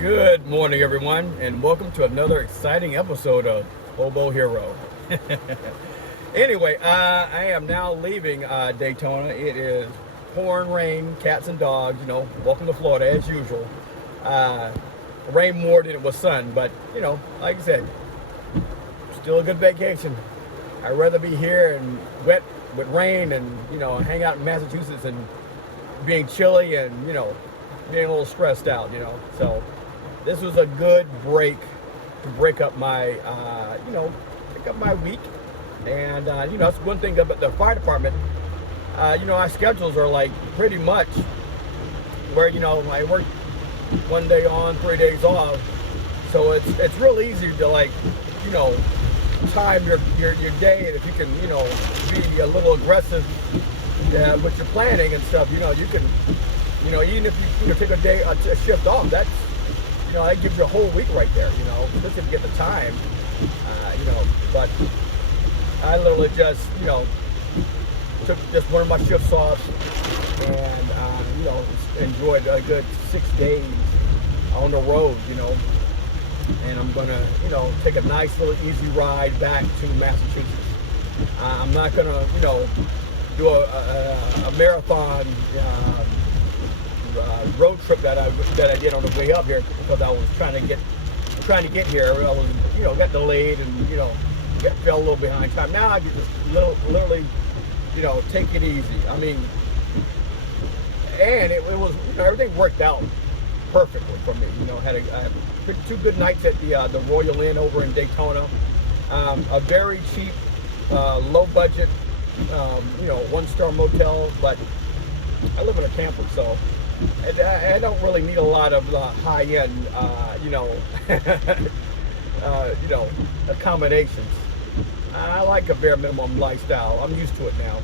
Good morning, everyone, and welcome to another exciting episode of Hobo Hero. Anyway, I am now leaving Daytona. It is pouring rain, cats and dogs. Welcome to Florida as usual. Uh, Rain more than it was sun, but like I said, still a good vacation. I'd rather be here and wet with rain and hang out in Massachusetts and being chilly and being a little stressed out. So this was a good break to break up my week. And that's one thing about the fire department. Our schedules are like pretty much where I work one day on, 3 days off. So it's real easy to time your day, and if you can be a little aggressive with your planning and stuff, you can even if you take a shift off, that gives you a whole week right there, just if you get the time, but I literally just took just one of my shifts off and enjoyed a good 6 days on the road, and I'm gonna take a nice little easy ride back to Massachusetts. I'm not gonna do a marathon road trip that I did on the way up here, because I was trying to get here. I was got delayed and fell a little behind time. Now I can just literally take it easy. I mean, and it was everything worked out perfectly for me. I had 2 good nights at the Royal Inn over in Daytona. A very cheap, low budget, 1-star motel, but I live in a camper, so I don't really need a lot of high end, accommodations. I like a bare minimum lifestyle. I'm used to it now,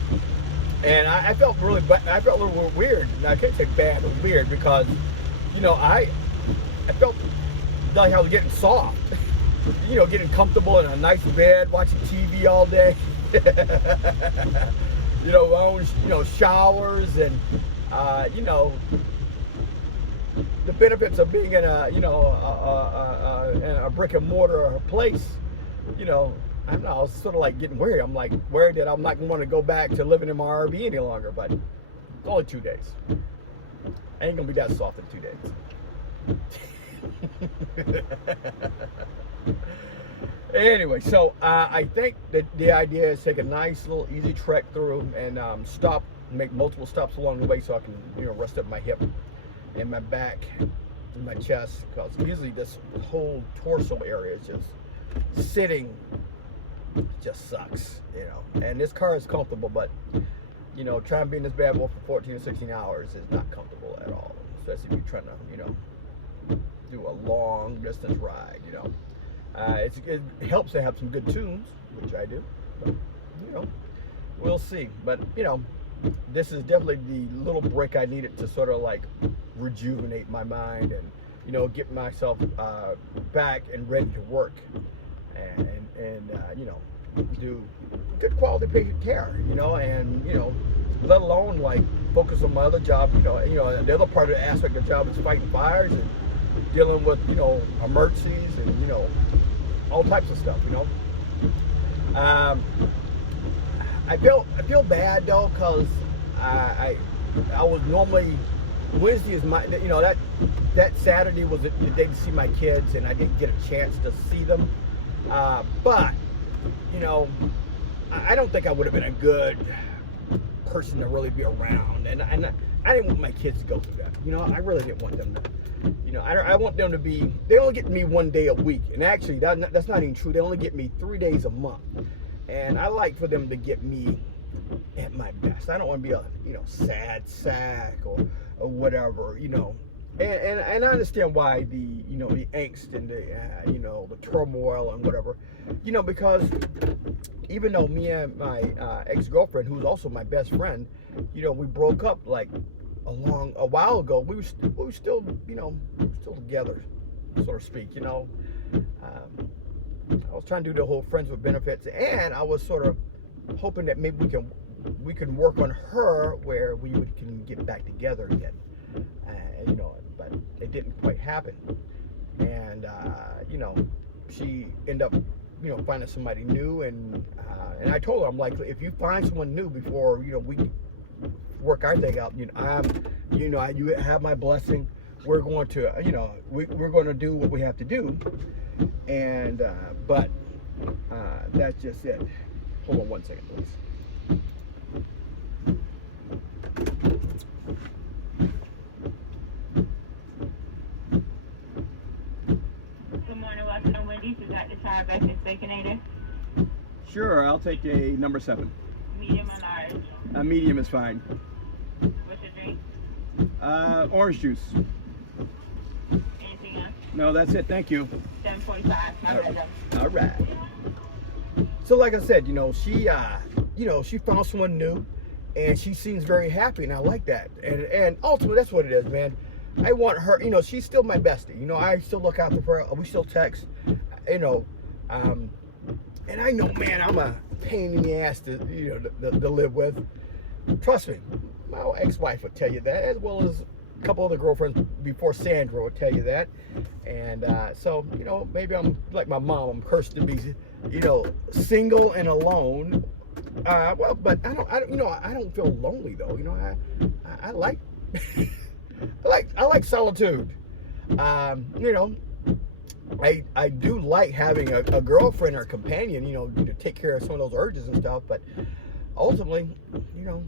and I felt a little weird. I can't say bad, but weird, because I felt like I was getting soft. Getting comfortable in a nice bed, watching TV all day. My own showers and the benefits of being in a brick and mortar place. I don't know, I was sort of like getting worried. I'm like worried that I'm not going to want to go back to living in my RV any longer, but it's only 2 days. I ain't going to be that soft in 2 days. Anyway, so I think that the idea is take a nice little easy trek through and make multiple stops along the way, so I can rest up my hip and my back and my chest, because usually this whole torso area is just sitting. It just sucks, and this car is comfortable, but trying to be in this bad boy for 14 or 16 hours is not comfortable at all, especially if you're trying to do a long distance ride. It helps to have some good tunes, which I do, but we'll see. But this is definitely the little break I needed to sort of like rejuvenate my mind and get myself back and ready to work and do good quality patient care, and let alone like focus on my other job. The other part of the aspect of the job is fighting fires and dealing with emergencies and all types of stuff. I feel bad though, because I was normally, Wednesday is my that Saturday was the day to see my kids, and I didn't get a chance to see them. But I don't think I would have been a good person to really be around, and I didn't want my kids to go through that. I really didn't want them to. I want them to be. They only get me 1 day a week, and actually that's not even true. They only get me 3 days a month, and I like for them to get me at my best. I don't want to be a sad sack or whatever. And I understand why the the angst and the turmoil and whatever, because even though me and my ex-girlfriend, who's also my best friend, we broke up like a while ago, we were still still together, so to speak. I was trying to do the whole friends with benefits, and I was sort of hoping that maybe we can work on her where can get back together again. But it didn't quite happen. and you know, she ended up, you know, finding somebody new, and I told her, I'm like, if you find someone new before, you know, we work our thing out, you know, you have my blessing. We're going to, you know, we're going to do what we have to do, and but that's just it. Hold on one second, please. Good morning, welcome to Wendy's. Is that the tire breakfast baconator? Sure, I'll take a number 7. Medium or large? A medium is fine. What's your drink? Orange juice. Anything else? No, that's it. Thank you. 7:45. My brother. All right. So, like I said, you know, she found someone new, and she seems very happy, and I like that. And ultimately, that's what it is, man. I want her. You know, she's still my bestie. You know, I still look out for her. We still text. You know, and I know, man, I'm a pain in the ass to to live with. Trust me, my ex-wife would tell you that, as well as a couple other girlfriends before Sandra would tell you that. And so, you know, maybe I'm like my mom. I'm cursed to be, you know, single and alone. Well, but I don't, you know, I don't feel lonely though. You know, I like, I like solitude. You know, I do like having a girlfriend or a companion, you know, to take care of some of those urges and stuff. But ultimately, you know,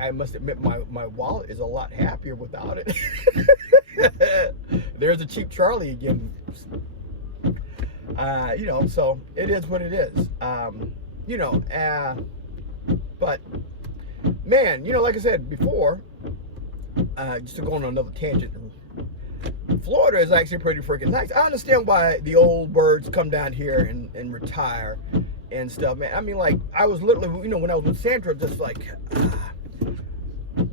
I must admit my wallet is a lot happier without it. There's a cheap Charlie again. You know, so it is what it is. You know, but man, you know, like I said before, just to go on another tangent, Florida is actually pretty freaking nice. I understand why the old birds come down here and retire and stuff, man. I mean, like, I was literally, you know, when I was with Sandra, just like,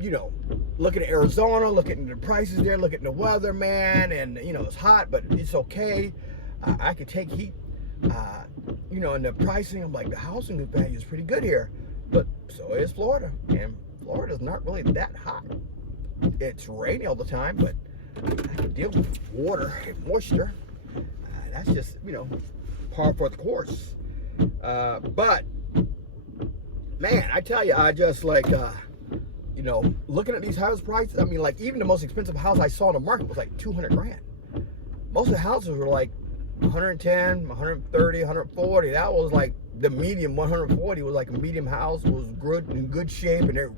you know, looking at Arizona, looking at the prices there, looking at the weather, man, and, you know, it's hot, but it's okay. I could take heat, you know, and the pricing, I'm like, the housing value is pretty good here, but so is Florida, and Florida's not really that hot. It's rainy all the time, but I can deal with water and moisture. That's just, you know, par for the course. But man, I tell you, I just like, you know, looking at these house prices. I mean, like, even the most expensive house I saw in the market was like 200 grand. Most of the houses were like 110, 130, 140. That was like the medium. 140 was like a medium house. It was good, in good shape, and they're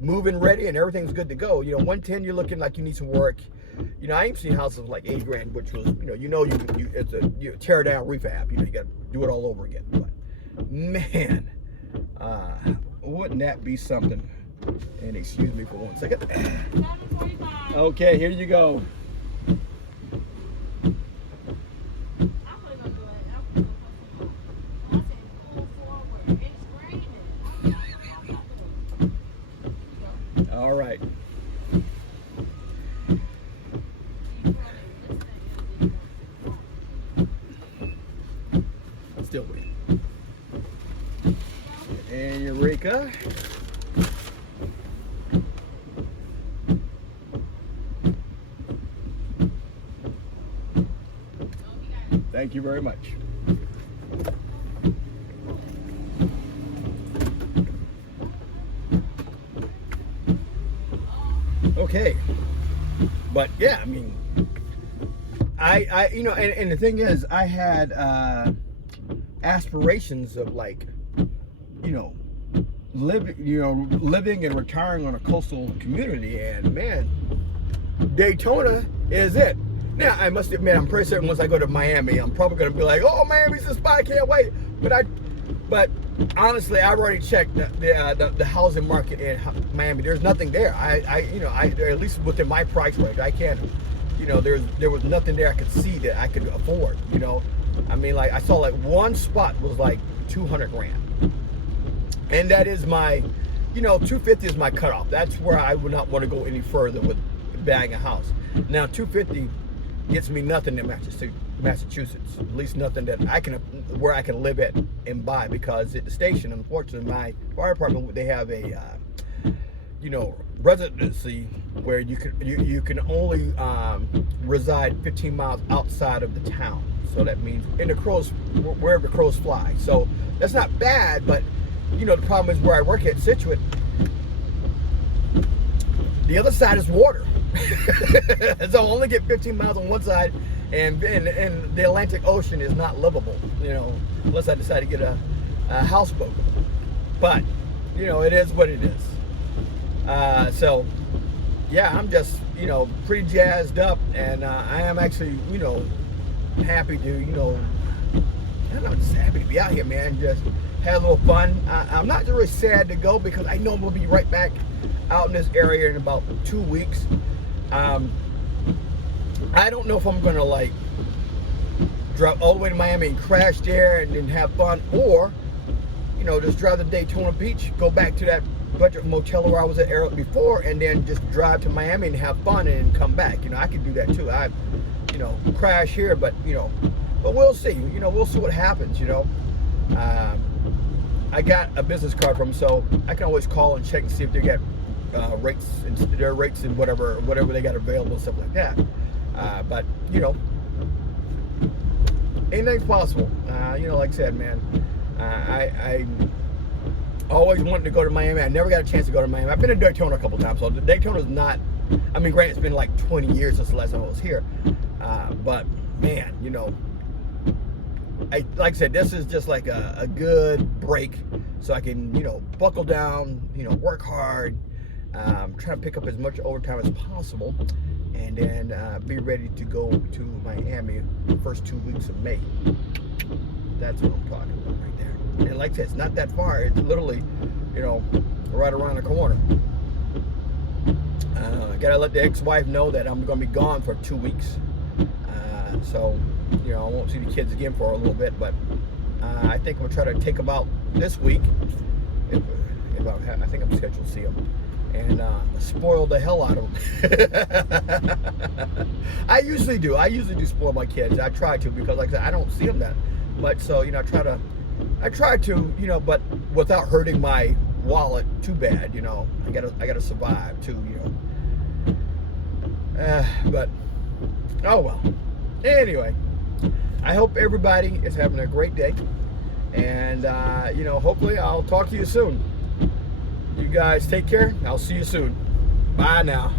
moving ready, and everything's good to go. You know, 110, you're looking like you need some work. You know, I ain't seen houses like 80 grand, which was, you know, it's a tear down refab. You know, you got to do it all over again. But man, wouldn't that be something? And excuse me for 1 second. Okay, here you go. All right. Still waiting. And Eureka. Thank you very much. Okay, but yeah, I mean, I you know, and the thing is, I had aspirations of, like, you know, living and retiring on a coastal community, and man, Daytona is it. Now, I must admit, I'm pretty certain once I go to Miami, I'm probably going to be like, oh, Miami's the spot, I can't wait. But honestly, I've already checked the housing market in Miami. There's nothing there. You know, at least within my price range, I can't, you know, there was nothing there I could see that I could afford, you know. I mean, like, I saw like one spot was like 200 grand. And that is my, you know, 250 is my cutoff. That's where I would not want to go any further with buying a house. Now, 250 gets me nothing in Massachusetts. At least nothing that where I can live at and buy, because at the station, unfortunately, my fire department, they have a residency where you can only reside 15 miles outside of the town. So that means wherever the crows fly. So that's not bad, but the problem is where I work at Scituate, the other side is water. So I only get 15 miles on one side, and the Atlantic Ocean is not livable, unless I decide to get a houseboat. But it is what it is. So yeah, I'm just pretty jazzed up, and I am actually happy to just happy to be out here, man. Just had a little fun. I'm not really sad to go because I know we'll be right back out in this area in about 2 weeks. I don't know if I'm gonna like drive all the way to Miami and crash there and then have fun, or just drive to Daytona Beach, go back to that budget motel where I was at before, and then just drive to Miami and have fun and come back. I could do that too. I crash here, but but we'll see. We'll see what happens. I got a business card from them, so I can always call and check and see if they got rates and whatever they got available and stuff like that. But anything's possible. Like I said, man, I always wanted to go to Miami. I never got a chance to go to Miami. I've been to Daytona a couple times, so Daytona's not. I mean, granted, it's been like 20 years since the last time I was here. But man, like I said, this is just like a good break, so I can buckle down, work hard, try to pick up as much overtime as possible, and then be ready to go to Miami the first 2 weeks of May. That's what I'm talking about right there. And like I said, it's not that far. It's literally, right around the corner. Gotta let the ex-wife know that I'm gonna be gone for 2 weeks. So, I won't see the kids again for a little bit, but I think I'm gonna try to take them out this week. I think I'm scheduled to see them, and spoil the hell out of them. I usually do spoil my kids. I try to, because like I said, I don't see them that much. So I try to, but without hurting my wallet too bad. I gotta survive too. But oh well. Anyway, I hope everybody is having a great day, and hopefully I'll talk to you soon. You guys take care. I'll see you soon. Bye now.